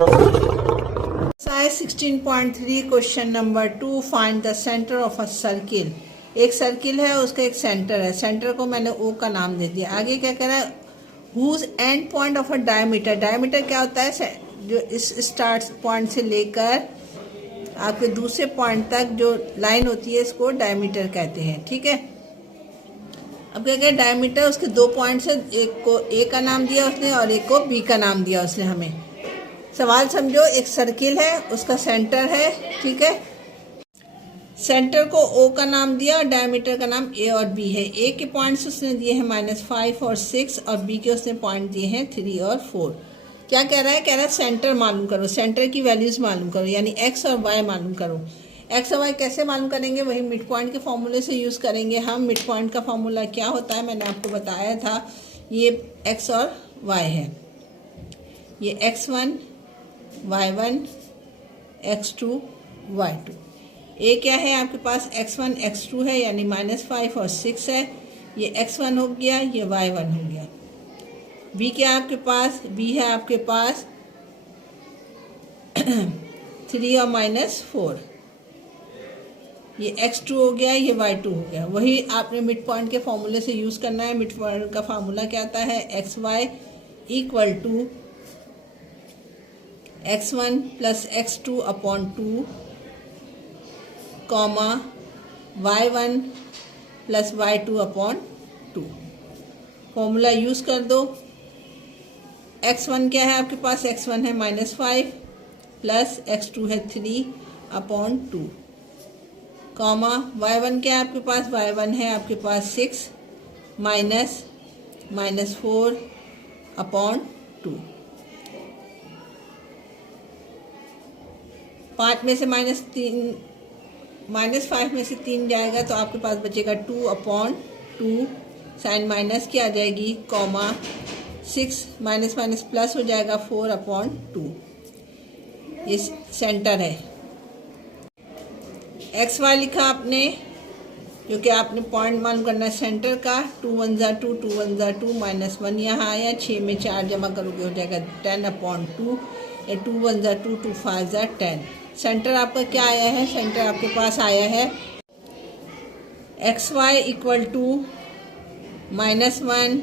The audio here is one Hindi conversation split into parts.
Exercise 16.3 question number 2, find the centre of a circle. एक सर्किल है, उसका एक सेंटर है। सेंटर को मैंने ओ का नाम दे दिया। आगे क्या कह रहा है, whose end point of a diameter. Diameter क्या होता है, जो इस स्टार्ट पॉइंट से लेकर आपके दूसरे पॉइंट तक जो लाइन होती है, इसको डायमीटर कहते हैं। ठीक है, अब क्या कह, डायमीटर उसके दो पॉइंट्स है, एक को ए का नाम दिया उसने और एक को बी का नाम दिया उसने हमें। सवाल समझो, एक सर्किल है, उसका सेंटर है। ठीक है, सेंटर को ओ का नाम दिया और डायमीटर का नाम ए और बी है। ए के पॉइंट्स उसने दिए हैं -5 और 6 और बी के उसने पॉइंट दिए हैं 3 और 4। क्या कह रहा है, कह रहा है सेंटर मालूम करो, सेंटर की वैल्यूज मालूम करो, यानी एक्स और वाई मालूम करो। एक्स और वाई कैसे मालूम करेंगे, वही मिड पॉइंट के फॉर्मूले से यूज़ करेंगे हम। मिड पॉइंट का फॉर्मूला क्या होता है, मैंने आपको बताया था। ये एक्स और वाई है, ये x1 y1 x2 y2। ए क्या है आपके पास, x1 x2 है, यानी -5 और 6 है। ये x1 हो गया, ये y1 हो गया। बी क्या है आपके पास, बी है आपके पास 3 और -4। ये x2 हो गया, ये y2 हो गया। वही आपने मिड पॉइंट के फॉर्मूले से यूज़ करना है। मिड पॉइंट का फार्मूला क्या आता है, xy equal to x1 plus x2 upon 2 comma y1 plus y2 upon 2। Formula use कर दो। x1 क्या है आपके पास, x1 है -5 प्लस x2 है 3 अपॉन 2 कॉमा y1 क्या है आपके पास, y1 है आपके पास 6 माइनस -4 अपॉन 2। 5 में से -5 में से 3 जाएगा तो आपके पास बचेगा 2 अपॉन 2, साइन माइनस की आ जाएगी, कॉमा 6 माइनस माइनस प्लस हो जाएगा 4 अपॉन 2। ये सेंटर है। एक्स वाई लिखा आपने, जो कि आपने पॉइंट मालूम करना है सेंटर का। 2 1 ज़ा 2, 2 1 ज़ा 2, -1 यहाँ आया, 6 में 4 जमा करोगे हो जाएगा 10 अपॉन 2। 2 1 ज़ा 2, 2 5 ज़ा 10। सेंटर आपका क्या आया है, सेंटर आपके पास आया है एक्स वाई इक्वल टू -1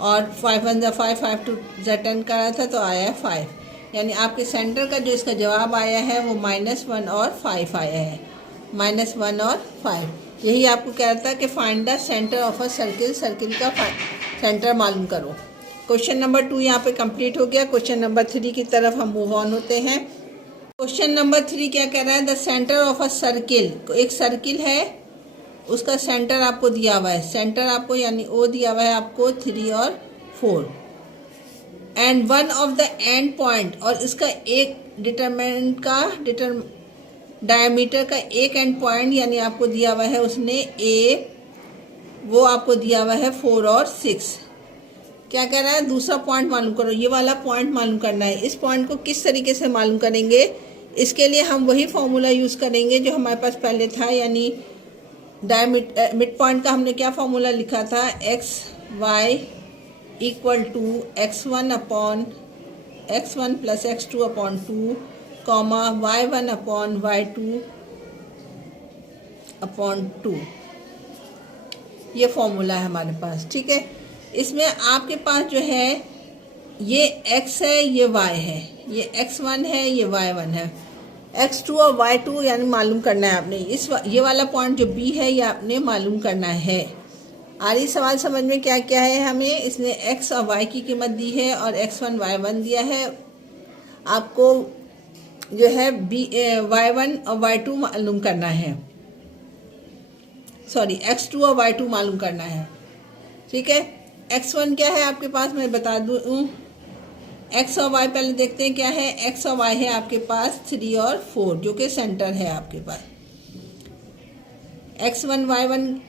और 5 1 ज़ा 5, 5 2 ज़ा 10 करा था तो आया है 5। यानी आपके सेंटर का जो इसका जवाब आया है वो -1 और 5 आया है, -1 और 5। यही आपको कह रहा था कि find the centre of a circle, circle का सेंटर मालूम करो। क्वेश्चन नंबर 2 यहाँ पे कंप्लीट हो गया। क्वेश्चन नंबर 3 की तरफ हम मूव ऑन होते हैं। क्वेश्चन नंबर 3 क्या कह रहा है, the centre of a circle. एक सर्किल है, उसका सेंटर आपको दिया हुआ है, सेंटर आपको यानी ओ दिया हुआ है आपको 3 और 4 and one of the end point, और इसका एक डिटरमिनेंट का डायमीटर का एक एंड पॉइंट यानी आपको दिया हुआ है उसने ए, वो आपको दिया हुआ है 4 और 6। क्या कह रहा है, दूसरा पॉइंट मालूम करो। ये वाला पॉइंट मालूम करना है। इस पॉइंट को किस तरीके से मालूम करेंगे, इसके लिए हम वही फॉर्मूला यूज़ करेंगे जो हमारे पास पहले था, यानी मिड पॉइंट का हमने क्या फॉर्मूला लिखा था, x y equal to x1 upon x1 plus x2 upon 2 comma y1 upon y2 upon 2। ये फॉर्मूला है हमारे पास। ठीक है, इसमें आपके पास जो है ये x है, ये y है, ये x1 है, ये y1 है। x2 और y2 यानी मालूम करना है आपने। ये वाला पॉइंट जो b है ये आपने मालूम करना है। आ रही सवाल समझ में, क्या क्या है हमें, इसने x और y की कीमत दी है और x1 y1 दिया है। आपको जो है y1 और y2 मालूम करना है, सॉरी x2 और y2 मालूम करना है। ठीक है, x1 क्या है आपके पास, मैं बता दूँ, x और y पहले देखते हैं क्या है। x और y है आपके पास 3 और 4 जो कि सेंटर है आपके पास। x1 y1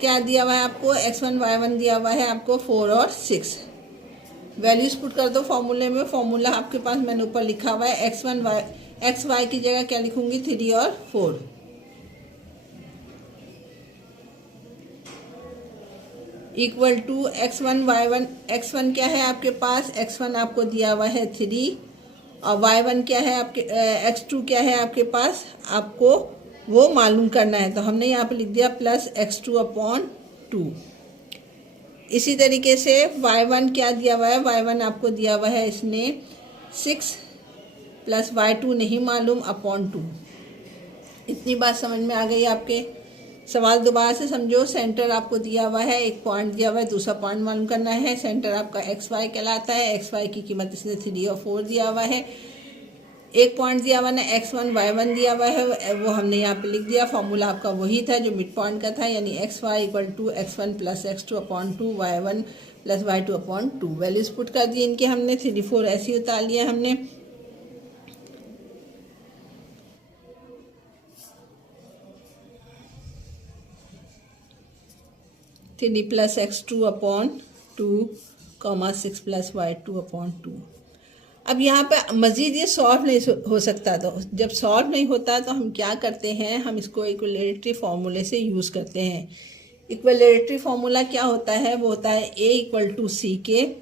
क्या दिया हुआ है आपको, x1 y1 दिया हुआ है आपको 4 और 6। वैल्यूज पुट कर दो फॉर्मूले में। फॉर्मूला आपके पास मैंने ऊपर लिखा हुआ है, एक्स वाई की जगह क्या लिखूंगी, 3 और 4 equal to x1 y1। x1 क्या है आपके पास, x1 आपको दिया हुआ है 3 और y1 क्या है आपके, x2 क्या है आपके पास, आपको वो मालूम करना है। तो हमने यहाँ पे लिख दिया प्लस x2/2। इसी तरीके से y1 क्या दिया हुआ है, y1 आपको दिया हुआ है इसने 6 प्लस y2 नहीं मालूम अपॉन 2। इतनी बात समझ में आ गई आपके। सवाल दोबारा से समझो। सेंटर आपको दिया हुआ है, एक पॉइंट दिया हुआ है, दूसरा पॉइंट मालूम करना है। सेंटर आपका XY कहलाता है। XY की कीमत इसने 3 और 4 दिया हुआ है। एक पॉइंट दिया हुआ ना X1 Y1 दिया हुआ है, वो हमने यहाँ पे लिख दिया। फॉर्मूला आपका वही था जो मिड पॉइंट का था, यानी XY = X1 + X2/2 Y1 + Y2/2। Values put कर दिए इनके हमने। 3 4 ऐसे ही उतार लिया हमने। Three plus X2/2, 6 + Y2/2। अब यहाँ पे मज़ीद ये सॉल्व नहीं हो सकता। तो जब सॉल्व नहीं होता तो हम क्या करते हैं, हम इसको इक्विलेटरी फार्मूले से यूज़ करते हैं। इक्विलेटरी फार्मूला क्या होता है, वो होता है A = CK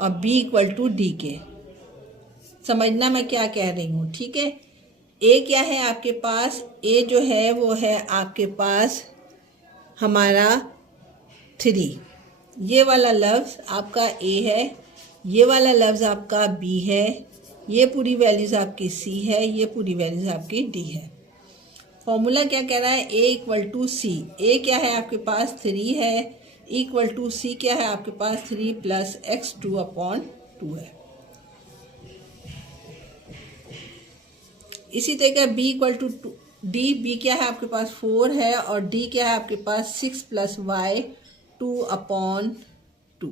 और B = DK। समझना मैं क्या कह रही हूँ, ठीक है। A क्या है आपके पास, A जो है वो है आपके पास हमारा 3। ये वाला लफ्ज़ आपका A है, ये वाला लफ्ज़ आपका B है, ये पूरी वैल्यूज़ आपकी C है, ये पूरी वैल्यूज़ आपकी D है। फॉर्मूला क्या कह रहा है, A = C। A क्या है आपके पास 3 है, = C क्या है आपके पास 3 + X2/2 है। इसी तरह B = D। B क्या है आपके पास 4 है और D क्या है आपके पास 6 + Y2/2।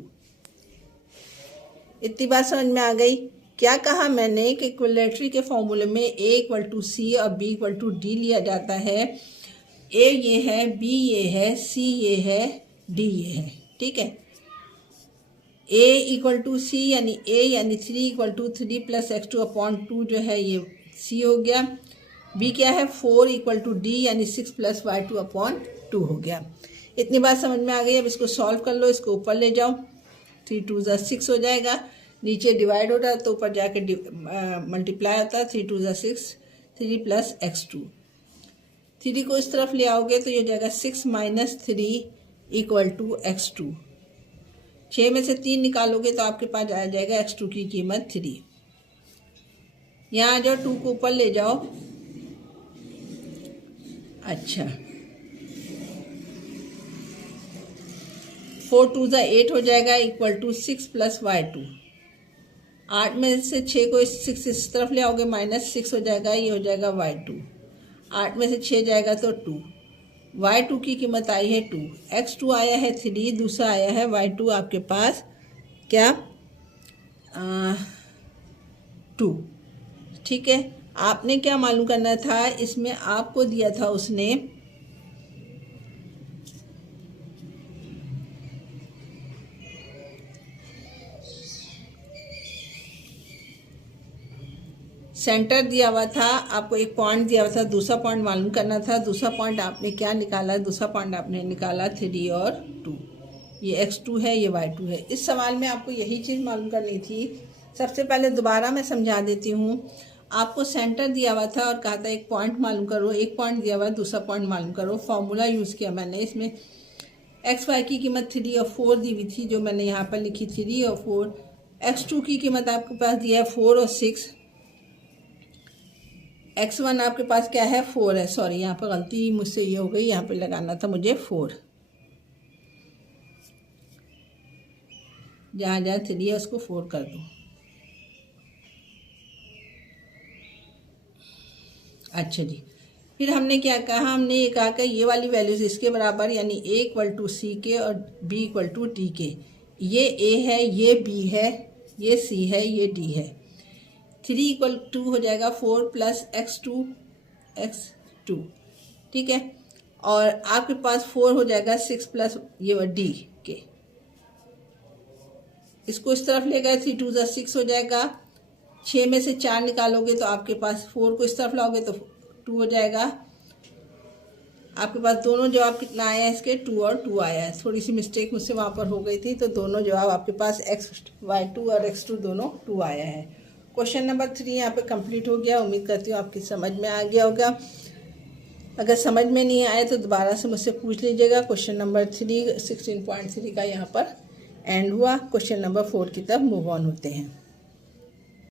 इतनी बात समझ में आ गई। क्या कहा मैंने कि इक्विलेटरी के फॉर्मूले में A = C और B = D लिया जाता है। A ये है, B ये है, C ये है, D ये है, ठीक है। A = C यानी A यानी 3 = 3 + X2/2 जो है ये C हो गया। B क्या है 4 = D यानी 6 + Y2/2 हो गया। इतनी बात समझ में आ गई। अब इसको सॉल्व कर लो, इसको ऊपर ले जाओ। 3 2 6 हो जाएगा। नीचे डिवाइड होता है तो ऊपर जाके मल्टीप्लाई होता है। 3 2 6, 3 + X2। 3 को इस तरफ ले आओगे तो ये हो जाएगा 6 - 3 = X2। 6 में से 3 निकालोगे तो आपके पास आ जाएगा X2 की कीमत 3। यहाँ आ जाओ, 2 को ऊपर ले जाओ। अच्छा, 4 2 8 हो जाएगा = 6 + Y2। 8 में से 6 को 6 इस तरफ ले आओगे -6 हो जाएगा, ये हो जाएगा Y2। 8 में से 6 जाएगा तो 2। Y2 की कीमत आई है 2। X2 आया है 3, दूसरा आया है Y2 आपके पास क्या 2, ठीक है। आपने क्या मालूम करना था, इसमें आपको दिया था उसने सेंटर दिया हुआ था, आपको एक पॉइंट दिया हुआ था, दूसरा पॉइंट मालूम करना था। दूसरा पॉइंट आपने क्या निकाला, दूसरा पॉइंट आपने निकाला 3 और 2। ये X2 है, ये Y2 है। इस सवाल में आपको यही चीज़ मालूम करनी थी। सबसे पहले दोबारा मैं समझा देती हूँ। आपको सेंटर दिया हुआ था और कहा था एक पॉइंट मालूम करो। एक पॉइंट दिया हुआ है, दूसरा पॉइंट मालूम करो। फॉर्मूला यूज़ किया मैंने। इसमें XY की कीमत 3 और 4 दी हुई थी, जो मैंने यहाँ पर लिखी 3 और 4। X2 की कीमत आपके पास दिया है 4 और 6। X1 आपके पास क्या है 4 है। सॉरी, यहाँ पर गलती मुझसे ये हो गई, यहाँ पे लगाना था मुझे 4। जहाँ जहाँ 3 है उसको 4 कर दो। अच्छा जी, फिर हमने क्या कहा, हमने ये कहा कि ये वाली वैल्यूज इसके बराबर, यानी A = CK और B = DK। ये A है, ये B है, ये C है, ये D है। 3 = हो जाएगा 4 + X2, ठीक है। और आपके पास 4 हो जाएगा 6 + ये D के। इसको इस तरफ ले गए, 3 2 6 हो जाएगा। 6 में से 4 निकालोगे तो आपके पास 4 को इस तरफ लाओगे तो 2 हो जाएगा। आपके पास दोनों जवाब कितना आया है इसके 2 और 2 आया है। थोड़ी सी मिस्टेक मुझसे वहाँ पर हो गई थी, तो दोनों जवाब आपके पास y2 और x2 दोनों 2 आया है। क्वेश्चन नंबर 3 यहाँ पे कंप्लीट हो गया। उम्मीद करती हूँ आपकी समझ में आ गया होगा। अगर समझ में नहीं आए तो दोबारा से मुझसे पूछ लीजिएगा। क्वेश्चन नंबर 3 16.3 का यहाँ पर एंड हुआ। क्वेश्चन नंबर 4 की तरफ मूव ऑन होते हैं।